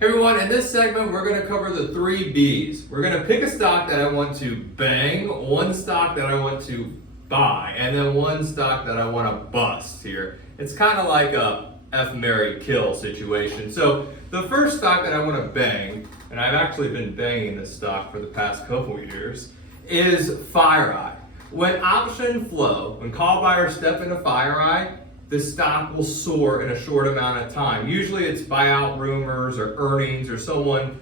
Hey everyone, in this segment we're going to cover the 3 B's. We're going to pick a stock that I want to bang, one stock that I want to buy, and then one stock that I want to bust here. It's kind of like a F, marry, kill situation. So the first stock that I want to bang, and I've actually been banging this stock for the past couple of years, is FireEye. When option flow, when call buyers step into FireEye, the stock will soar in a short amount of time. Usually it's buyout rumors or earnings or someone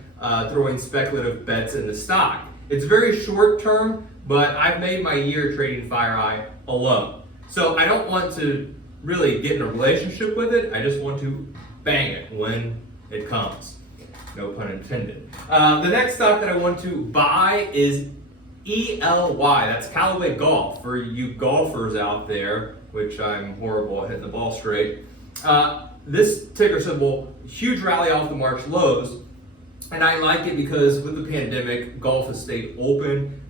throwing speculative bets in the stock. It's very short term, but I've made my year trading FireEye alone. So I don't want to really get in a relationship with it. I just want to bang it when it comes. No pun intended. The next stock that I want to buy is ELY. That's Callaway Golf. For you golfers out there, which I'm horrible at hitting the ball straight. This ticker symbol, huge rally off the March lows, and I like it because with the pandemic, golf has stayed open.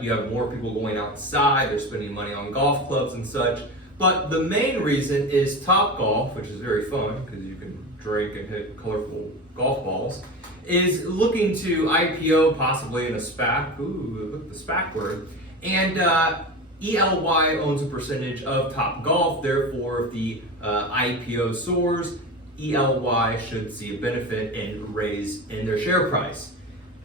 You have more people going outside, they're spending money on golf clubs and such. But the main reason is Topgolf, which is very fun because you can drink and hit colorful golf balls, is looking to IPO possibly in a SPAC. Ooh, look, the SPAC word. And ELY owns a percentage of Topgolf, therefore if the IPO soars, ELY should see a benefit and raise in their share price.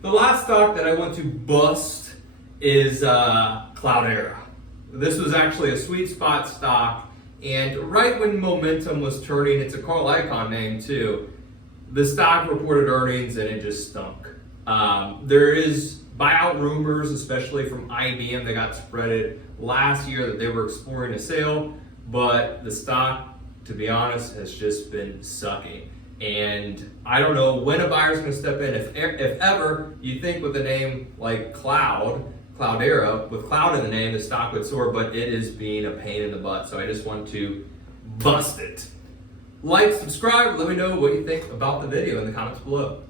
The last stock that I want to bust is Cloudera. This was actually a sweet spot stock, and right when momentum was turning, it's a Carl Icahn name too, the stock reported earnings and it just stunk. There is buyout rumors, especially from IBM, that got spreaded last year that they were exploring a sale, but the stock, to be honest, has just been sucking. And I don't know when a buyer's going to step in. If ever, you think with a name like Cloudera, with cloud in the name, the stock would soar, but it is being a pain in the butt. So I just want to bust it. Like, subscribe, let me know what you think about the video in the comments below.